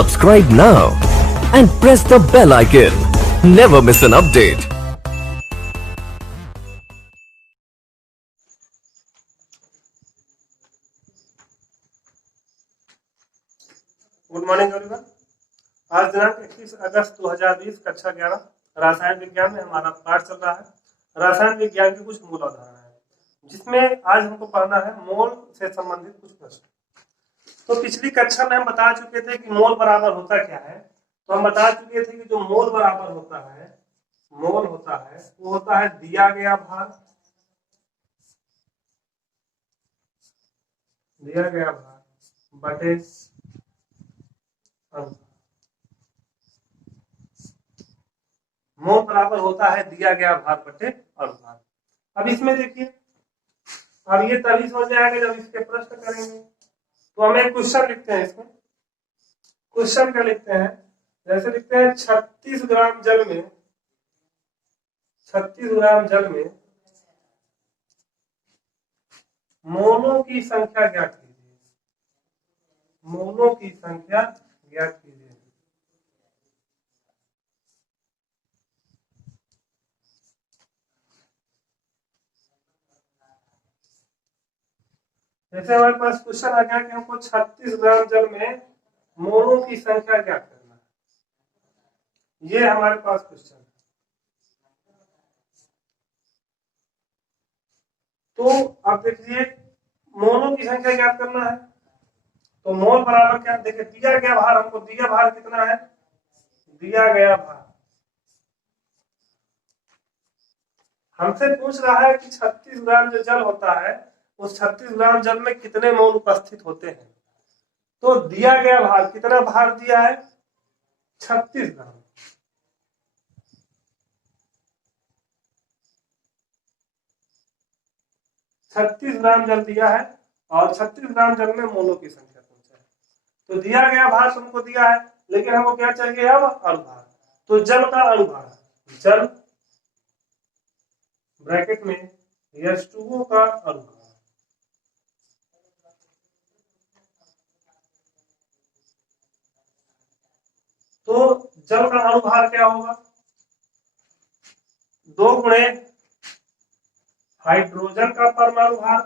Subscribe now and press the bell icon. Never miss an update. Good morning everyone. आज दिनांक 21 अगस्त 2020 कक्षा 11 रसायन विज्ञान में हमारा पाठ चल रहा है। रसायन विज्ञान की कुछ मूल अवधारणाएं, जिसमें आज हमको पढ़ना है मोल से संबंधित कुछ प्रश्न। तो पिछली कक्षा में हम बता चुके थे कि मोल बराबर होता क्या है। तो हम बता चुके थे कि जो मोल बराबर होता है, मोल होता है वो होता है दिया गया भार, दिया गया भार बटे अनुभार। मोल बराबर होता है दिया गया भार बटे अनुभार। अब इसमें देखिए, अब ये तभी समझ जाएगा जब इसके प्रश्न करेंगे। तो हम एक क्वेश्चन लिखते हैं। इसमें क्वेश्चन क्या लिखते हैं, जैसे लिखते हैं 36 ग्राम जल में, 36 ग्राम जल में मोलों की संख्या ज्ञात कीजिए, मोलों की संख्या ज्ञात कीजिए। जैसे हमारे पास क्वेश्चन आ गया कि हमको 36 ग्राम जल में मोलों की संख्या ज्ञात करना है, ये हमारे पास क्वेश्चन है। तो अब देखिए, मोलों की संख्या ज्ञात करना है तो मोल बराबर क्या, देखिए दिया गया भार, हमको दिया भार कितना है, दिया गया भार हमसे पूछ रहा है कि 36 ग्राम जो जल होता है उस 36 ग्राम जल में कितने मोल उपस्थित होते हैं। तो दिया गया भार, कितना भार दिया है, 36 ग्राम। छत्तीस ग्राम जल दिया है और 36 ग्राम जल में मोलों की संख्या पूछा है। तो दिया गया भार तुमको दिया है, लेकिन हमको क्या चाहिए अब, अनुभार। तो जल का अनुभार, जल ब्रैकेट में H2O का अनुभार, तो जल का अनुभार क्या होगा, 2 गुणे हाइड्रोजन का परमाणु भार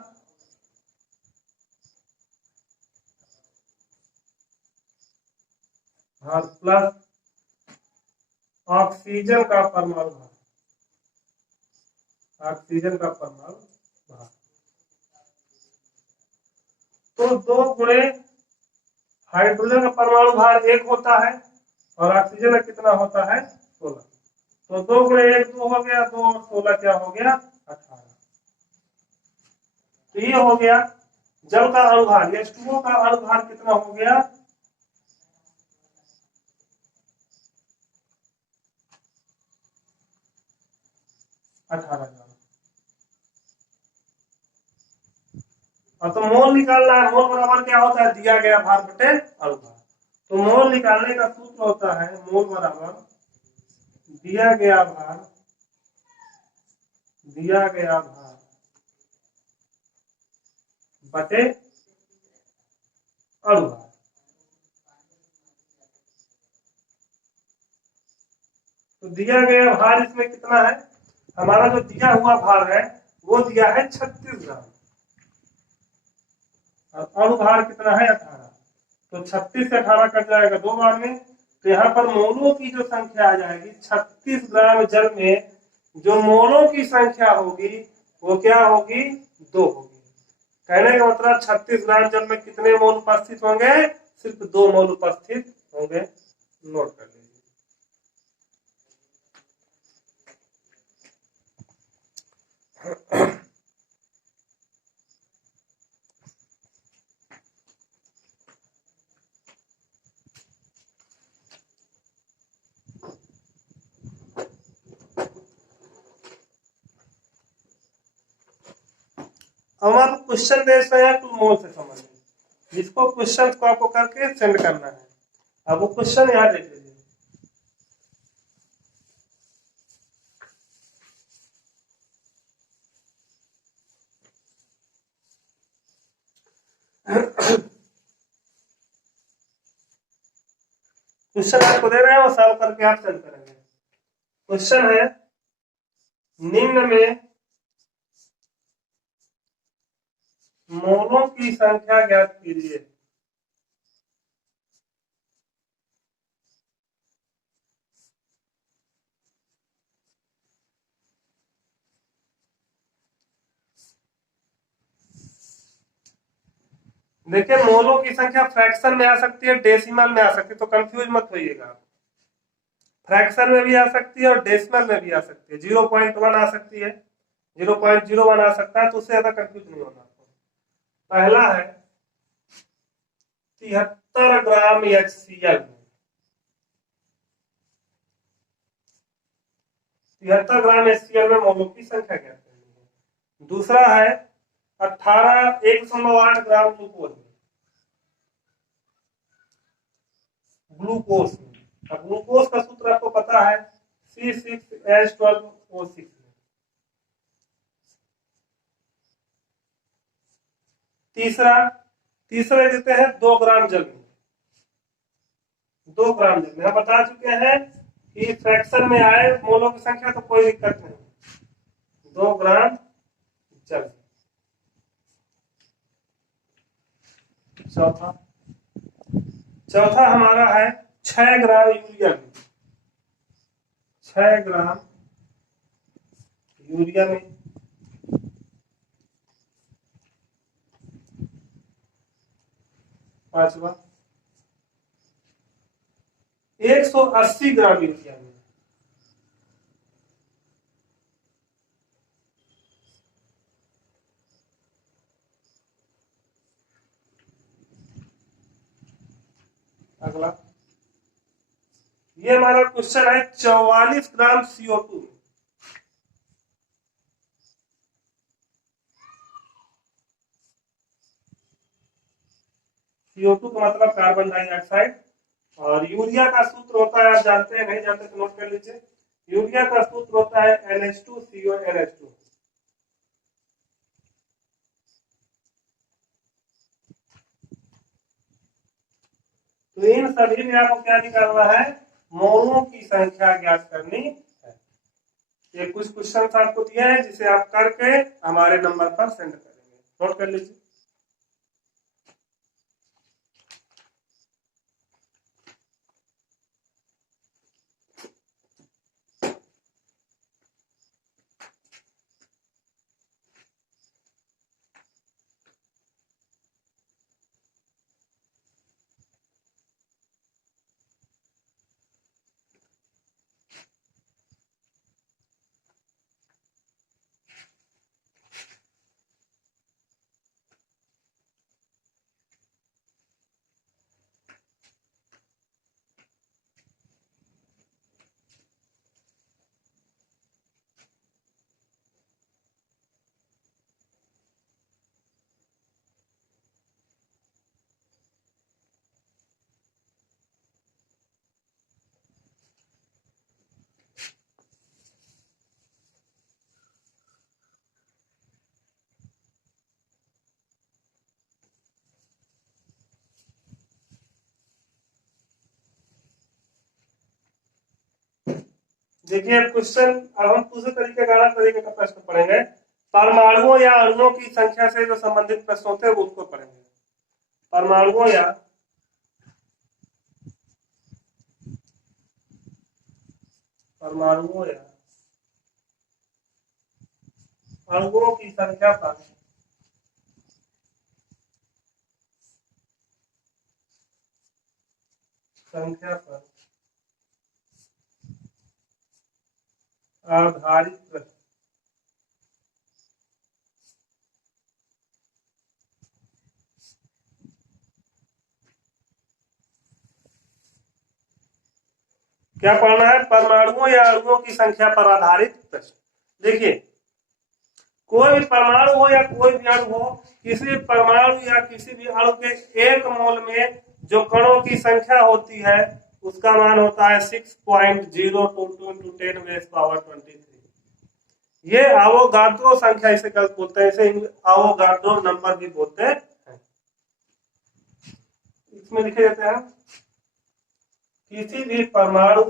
प्लस ऑक्सीजन का परमाणु भार, ऑक्सीजन का परमाणु भार। तो 2 गुणे हाइड्रोजन का परमाणु भार 1 होता है और ऑक्सीजन का कितना होता है, 16। तो 2 गुणे 1 2 हो गया, 2 और 16 क्या हो गया, 18। तो ये हो गया जल का अनुभार, H2O का अनुभार कितना हो गया, 18 ग्राम। और तो मोल निकालना है, मोल बराबर क्या होता है, दिया गया भार बटे अनुभार। तो मोल निकालने का सूत्र होता है मोल बराबर दिया गया भार, दिया गया भार बटे अनुभार। तो दिया गया भार इसमें कितना है, हमारा जो दिया हुआ भार है वो दिया है 36 ग्राम और अनुभार कितना है, 18। तो 36 से 18 कट जाएगा 2 बार में। तो यहाँ पर मोलों की जो संख्या आ जाएगी, 36 ग्राम जल में जो मोलों की संख्या होगी वो क्या होगी, 2 होगी। कहने का मतलब 36 ग्राम जल में कितने मोल उपस्थित होंगे, सिर्फ 2 मोल उपस्थित होंगे। नोट कर लीजिए। हमारा क्वेश्चन बेस है कुल मोल से संबंधित, जिसको क्वेश्चन को आपको करके सेंड करना है। अब वो क्वेश्चन यहाँ देख लीजिए। क्वेश्चन आपको दे रहे हैं वो सॉल्व करके आप सेंड करेंगे। क्वेश्चन है निम्न में मोलों की संख्या ज्ञात कीजिए। देखिए मोलों की संख्या फ्रैक्शन में आ सकती है, डेसिमल में आ सकती है, तो कंफ्यूज मत होइएगा। फ्रैक्शन में भी आ सकती है और डेसिमल में भी आ सकती है। 0.1 आ सकती है, 0.01 आ सकता है, तो उससे ज्यादा कंफ्यूज नहीं होना आपको। पहला है 73 ग्राम HCl, 73 ग्राम HCl में मोलों की संख्या क्या है। दूसरा है 1.8 ग्राम ग्लूकोज, ग्लूकोज अब ग्लूकोज का सूत्र आपको पता है C6H12O6। तीसरा देते हैं 2 ग्राम जल में, 2 ग्राम जल में। हम बता चुके हैं कि फ्रैक्शन में आए मोलों की संख्या तो कोई दिक्कत नहीं, 2 ग्राम जल। चौथा हमारा है 6 ग्राम यूरिया में, 6 ग्राम यूरिया में। पांचवा 180 ग्राम यूरिया में। अगला ये हमारा क्वेश्चन है 44 ग्राम CO2। CO2 का मतलब कार्बन डाइऑक्साइड। और यूरिया का सूत्र होता है, आप जानते हैं, नहीं जानते तो नोट कर लीजिए। यूरिया का सूत्र होता है NH2CONH2। तो इन सभी में आपको क्या निकालना है, मोलों की संख्या ज्ञात करनी है। ये कुछ क्वेश्चन आपको दिए हैं जिसे आप करके हमारे नंबर पर सेंड करेंगे, नोट कर लीजिए। देखिए क्वेश्चन, अब हम दूसरे तरीके का अलग तरीके का प्रश्न पढ़ेंगे। परमाणुओं या अणुओं की संख्या से जो संबंधित प्रश्न होते हैं वो उसको पढ़ेंगे। परमाणुओं या अणुओं की संख्या पर आधारित प्रश्न। क्या पढ़ना है, परमाणुओं या अणुओं की संख्या पर आधारित प्रश्न। देखिए कोई भी परमाणु हो या कोई भी अणु हो, किसी भी परमाणु या किसी भी अणु के 1 मोल में जो कणों की संख्या होती है उसका मान होता है 6.022 × 10⁻23। ये आवोगाड्रो संख्या इसे बोलते हैं, इसे आवोगाड्रो नंबर भी बोलते हैं। इसमें लिखे जाते हैं किसी भी परमाणु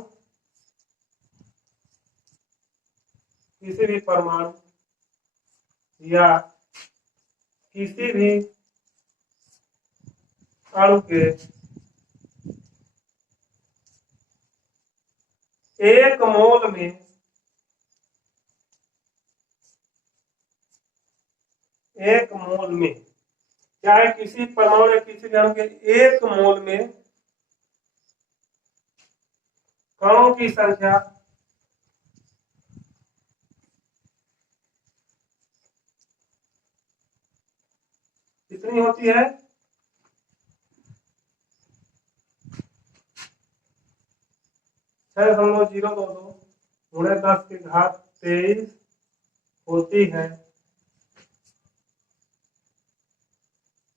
या किसी भी अणु के एक मोल में चाहे किसी परमाणु या किसी भी अणु के एक मोल में कणों की संख्या कितनी होती है? 6.022 गुणे 10⁻23 होती है।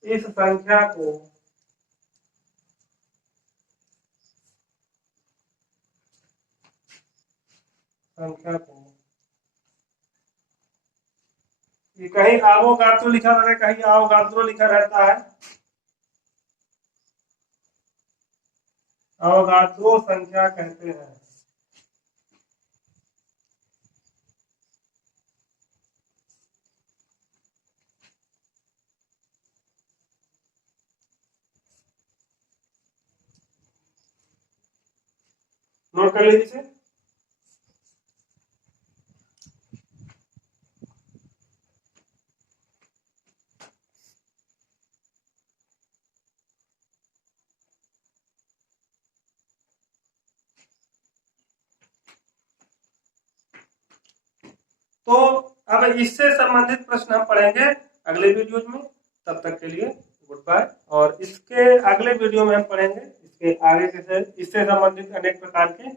इस संख्या को ये कहीं आवोगाद्रो लिखा रहता है, कहीं आवोगाद्रो लिखा रहता है। आवोगाद्रो संख्या कहते हैं। नोट कर लीजिए। तो अब इससे संबंधित प्रश्न हम पढ़ेंगे अगले वीडियो में। तब तक के लिए गुड बाय। और इसके अगले वीडियो में हम पढ़ेंगे इसके आगे के इससे संबंधित अनेक प्रकार के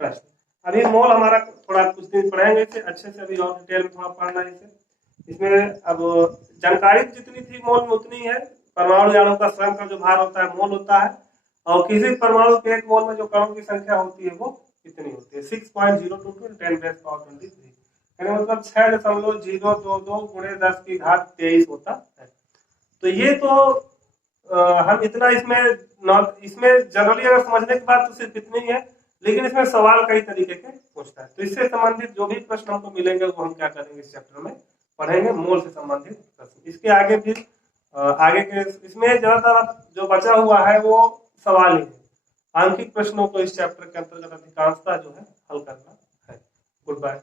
प्रश्न। अभी मोल हमारा थोड़ा कुछ दिन पढ़ेंगे इसे अच्छे से, अभी और डिटेल में थोड़ा पढ़ना है इसे। इसमें अब जानकारी जितनी थी मोल में उतनी है। परमाणु अणु का स्वयं का जो भार होता है मोल होता है, और किसी परमाणु के एक मोल में जो कणों की संख्या होती है वो कितनी होती है? 6.022 10⁻23। मतलब 6.022 गुणे 10⁻23 होता है। तो ये तो हम इतना इसमें जनरली अगर समझने की बात तो सिर्फ इतनी है, लेकिन इसमें सवाल कई तरीके के पूछता है। तो इससे संबंधित जो भी प्रश्न हमको मिलेंगे वो हम क्या करेंगे, इस चैप्टर में पढ़ेंगे मोल से संबंधित प्रश्न। इसके आगे भी आगे के इसमें ज्यादातर जो बचा हुआ है वो सवाल ही है। आंकिक प्रश्नों को इस चैप्टर के अंतर्गत अधिकांशता जो है हल करना है। Good bye.